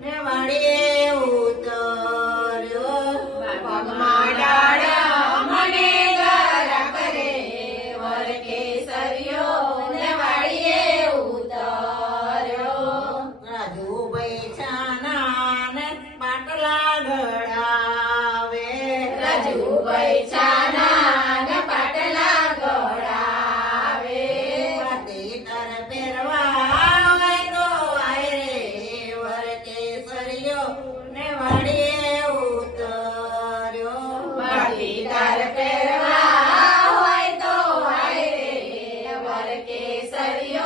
ને વડે ઉતર્યો. પગમાં ડાળા મને જરા કરે વરકે સર્યો ને વાળીએ પાટલા ઘડાવે. રાજુભાઈ છાના ಸರಿಯೋ